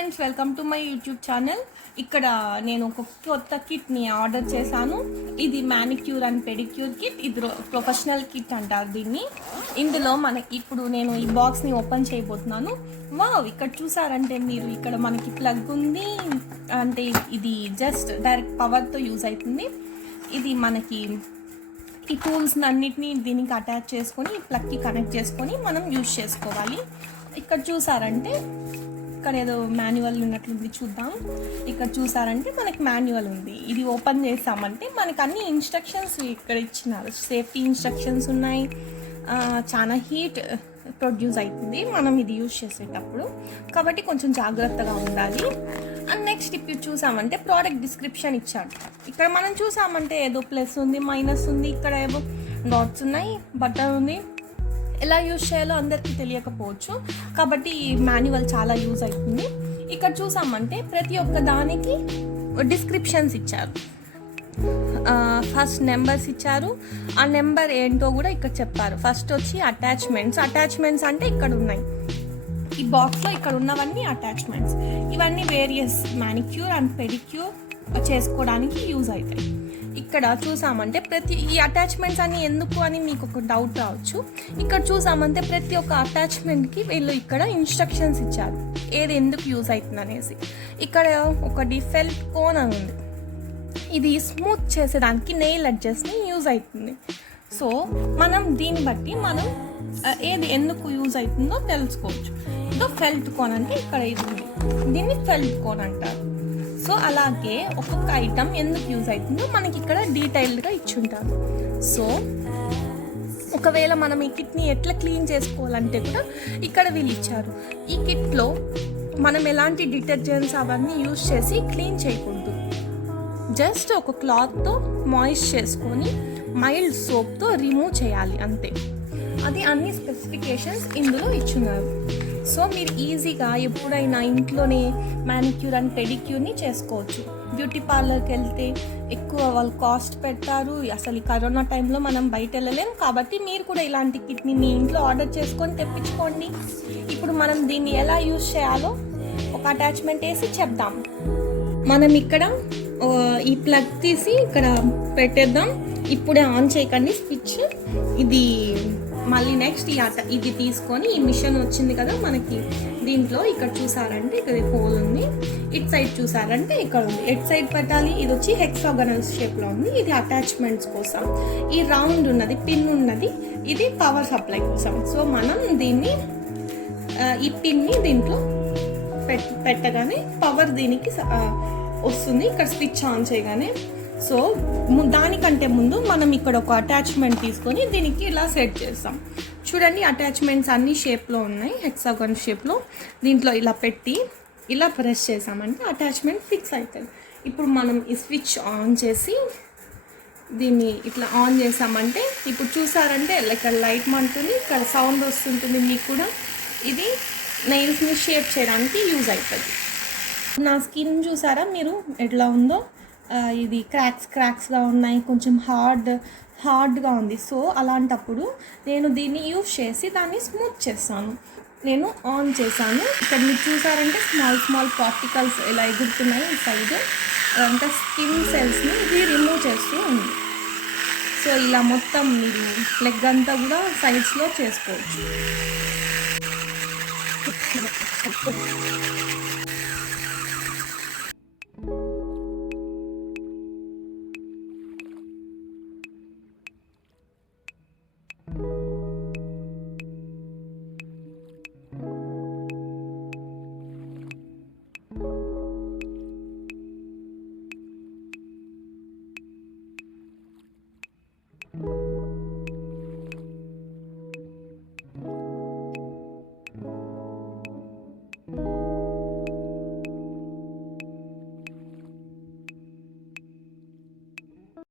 Friends, welcome to my YouTube channel. ఇక్కడ నేను ఒక కొత్త కిట్ని ఆర్డర్ చేశాను. ఇది మ్యానిక్యూర్ అండ్ పెడిక్యూర్ కిట్. ఇది ప్రొఫెషనల్ కిట్ అంటారు దీన్ని. ఇందులో మనకి ఇప్పుడు నేను ఈ బాక్స్ని ఓపెన్ చేయబోతున్నాను. వావ్, ఇక్కడ చూసారంటే మీరు ఇక్కడ మనకి ప్లగ్ ఉంది. అంటే ఇది జస్ట్ డైరెక్ట్ పవర్తో యూజ్ అవుతుంది. ఇది మనకి ఈ టూల్స్ అన్నిటినీ దీనికి అటాచ్ చేసుకొని ప్లగ్కి కనెక్ట్ చేసుకొని మనం యూజ్ చేసుకోవాలి. ఇక్కడ చూసారంటే ఇక్కడ ఏదో మాన్యువల్ ఉన్నట్లుంది, చూద్దాం. ఇక్కడ చూసారంటే మనకి మాన్యువల్ ఉంది. ఇది ఓపెన్ చేసామంటే మనకు అన్ని ఇన్స్ట్రక్షన్స్ ఇక్కడ ఇచ్చినారు. సేఫ్టీ ఇన్స్ట్రక్షన్స్ ఉన్నాయి. చాలా హీట్ ప్రొడ్యూస్ అవుతుంది మనం ఇది యూజ్ చేసేటప్పుడు, కాబట్టి కొంచెం జాగ్రత్తగా ఉండాలి. అండ్ నెక్స్ట్ ఇప్పుడు చూసామంటే ప్రోడక్ట్ డిస్క్రిప్షన్ ఇచ్చాడు. ఇక్కడ మనం చూసామంటే ఏదో ప్లస్ ఉంది, మైనస్ ఉంది, ఇక్కడ ఏవో డాట్స్ ఉన్నాయి, బటన్ ఉంది. ఎలా యూజ్ చేయాలో అందరికీ తెలియకపోవచ్చు, కాబట్టి ఈ మాన్యువల్ చాలా యూజ్ అవుతుంది. ఇక్కడ చూసామంటే ప్రతి ఒక్క దానికి డిస్క్రిప్షన్స్ ఇచ్చారు. ఫస్ట్ నెంబర్స్ ఇచ్చారు. ఆ నెంబర్ ఏంటో కూడా ఇక్కడ చెప్పారు. ఫస్ట్ వచ్చి అటాచ్మెంట్స్ అంటే ఇక్కడ ఉన్నాయి. ఈ బాక్స్లో ఇక్కడ ఉన్నవన్నీ అటాచ్మెంట్స్. ఇవన్నీ వేరియస్ మ్యానిక్యూర్ అండ్ పెడిక్యూర్ చేసుకోవడానికి యూజ్ అవుతాయి. ఇక్కడ చూసామంటే ఈ అటాచ్మెంట్స్ అన్ని ఎందుకు అని మీకు ఒక డౌట్ రావచ్చు. ఇక్కడ చూసామంటే ప్రతి ఒక్క అటాచ్మెంట్కి వీళ్ళు ఇక్కడ ఇన్స్ట్రక్షన్స్ ఇచ్చారు, ఏది ఎందుకు యూజ్ అవుతుంది అనేసి. ఇక్కడ ఒకటి ఫెల్ట్ కోన్ అని ఉంది. ఇది స్మూత్ చేసేదానికి నెయిల్ అడ్జస్ట్ని యూజ్ అవుతుంది. సో మనం దీన్ని బట్టి మనం ఏది ఎందుకు యూజ్ అవుతుందో తెలుసుకోవచ్చు. సో ఫెల్ట్ కోన్ అంటే ఇక్కడ ఇది ఉంది, దీన్ని ఫెల్ట్ కోన్ అంటారు. సో అలాగే ఒక్కొక్క ఐటమ్ ఎందుకు యూజ్ అవుతుందో మనకి ఇక్కడ డీటెయిల్డ్గా ఇచ్చుంటారు. సో ఒకవేళ మనం ఈ కిట్ని ఎట్లా క్లీన్ చేసుకోవాలంటే కూడా ఇక్కడ వీళ్ళు ఇచ్చారు. ఈ కిట్లో మనం ఎలాంటి డిటర్జెంట్స్ అవన్నీ యూజ్ చేసి క్లీన్ చేయకూడదు. జస్ట్ ఒక క్లాత్తో మాయిస్ట్ చేసుకొని మైల్డ్ సోప్తో రిమూవ్ చేయాలి, అంతే. అది అన్ని స్పెసిఫికేషన్స్ ఇందులో ఇచ్చున్నారు. సో మీరు ఈజీగా ఎప్పుడైనా ఇంట్లోనే మ్యానిక్యూర్ అండ్ పెడిక్యూర్ని చేసుకోవచ్చు. బ్యూటీ పార్లర్కి వెళ్తే ఎక్కువ వాళ్ళు కాస్ట్ పెడతారు. అసలు ఈ కరోనా టైంలో మనం బయట వెళ్ళలేం, కాబట్టి మీరు కూడా ఇలాంటి కిట్ని మీ ఇంట్లో ఆర్డర్ చేసుకొని తెప్పించుకోండి. ఇప్పుడు మనం దీన్ని ఎలా యూజ్ చేయాలో ఒక అటాచ్మెంట్ వేసి చెప్దాం. మనం ఇక్కడ ఈ ప్లగ్ తీసి ఇక్కడ పెట్టేద్దాం. ఇప్పుడే ఆన్ చేయకండి స్విచ్. ఇది మళ్ళీ నెక్స్ట్ ఇది తీసుకొని ఈ మిషన్ వచ్చింది కదా మనకి, దీంట్లో ఇక్కడ చూసారంటే ఇక్కడ హోల్ ఉంది. ఇటు సైడ్ చూసారంటే ఇక్కడ ఉంది. ఎటు సైడ్ పెట్టాలి, ఇది వచ్చి హెక్సాగనల్ షేప్లో ఉంది. ఇది అటాచ్మెంట్స్ కోసం. ఈ రౌండ్ ఉన్నది పిన్ ఉన్నది, ఇది పవర్ సప్లై కోసం. సో మనం దీన్ని ఈ పిన్ని దీంట్లో పెట్టగానే పవర్ దీనికి వస్తుంది. ఇక్కడ స్విచ్ ఆన్ చేయగానే. సో దానికంటే ముందు మనం ఇక్కడ ఒక అటాచ్మెంట్ తీసుకొని దీనికి ఇలా సెట్ చేస్తాం. చూడండి, అటాచ్మెంట్స్ అన్ని షేప్లో ఉన్నాయి, హెక్సాగన్ షేప్లో. దీంట్లో ఇలా పెట్టి ఇలా ప్రెస్ చేసామంటే అటాచ్మెంట్ ఫిక్స్ అవుతుంది. ఇప్పుడు మనం ఈ స్విచ్ ఆన్ చేసి దీన్ని ఇట్లా ఆన్ చేసామంటే ఇప్పుడు చూసారంటే ఇక్కడ లైట్ మంటుంది, ఇక్కడ సౌండ్ వస్తుంటుంది మీకు కూడా. ఇది నెయిల్స్ని షేప్ చేయడానికి యూజ్ అవుతుంది. నా స్కిన్ చూసారా మీరు ఎట్లా ఉందో, ఇది క్రాక్స్గా ఉన్నాయి, కొంచెం హార్డ్గా ఉంది. సో అలాంటప్పుడు నేను దీన్ని యూజ్ చేసి దాన్ని స్మూత్ చేస్తాను. నేను ఆన్ చేశాను. ఇక్కడ మీరు చూసారంటే స్మాల్ పార్టికల్స్ ఇలా ఎగురుతున్నాయి ఈ సైడ్. అదంతా స్కిన్ సెల్స్ని ఇది రిమూవ్ చేస్తూ ఉంది. సో ఇలా మొత్తం మీరు లెగ్ అంతా కూడా సైడ్స్లో చేసుకోవచ్చు.